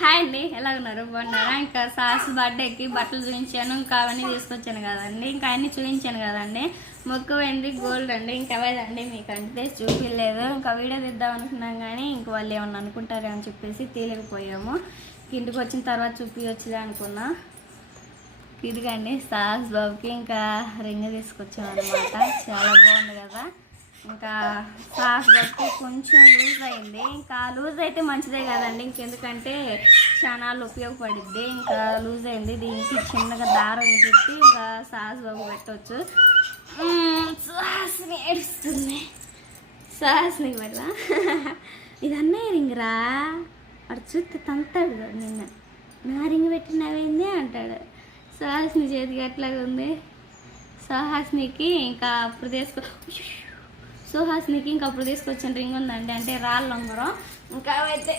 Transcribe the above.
Hi అండి, ఎలా ఉన్నారు? బాగున్నారా? ఇంకా సాస్ బర్త్డేకి బట్టలు చూపించాను, ఇంకా అవన్నీ తీసుకొచ్చాను కదండి, ఇంకా అన్నీ చూపించాను కదండి. మొక్కు వెండి గోల్డ్ అండి, ఇంకా అవేదండి మీకు అంటే చూపించలేదు. ఇంకా వీడియో తీద్దాం అనుకున్నాం కానీ ఇంక వాళ్ళు ఏమన్నా అనుకుంటారే అని చెప్పేసి తీయలేకపోయాము. ఇంటికి వచ్చిన తర్వాత చూపించొచ్చులే అనుకున్నా. ఇదిగండి సాస్ బాబుకి ఇంకా రింగ్ తీసుకొచ్చాం అనమాట. చాలా బాగుంది కదా. ఇంకా సాస్ బట్టి కొంచెం లూజ్ అయింది. ఇంకా లూజ్ అయితే మంచిదే కదండి, ఇంకెందుకంటే చాలా ఉపయోగపడిద్ది. ఇంకా లూజ్ అయింది, దీనికి చిన్నగా దారం పెట్టి ఇంకా సాస్ బాబు పెట్టవచ్చు. సాస్ని ఏడుస్తుంది, సాస్ని పెట్టా. ఇది అన్నయ్య రింగ్ రా, వాడు చూస్తే తంతాడు కదా, నిన్న నా రింగ్ పెట్టినవేంది అంటాడు. సాహస్ని చేతికి ఎట్లాగా ఉంది. సుహాస్నికి ఇంకా అప్పుడు సుహాస్నికి ఇంకా అప్పుడు తీసుకొచ్చిన రింగ్ ఉందండి, అంటే రాళ్ళ ఉంగరం. ఇంకా అవైతే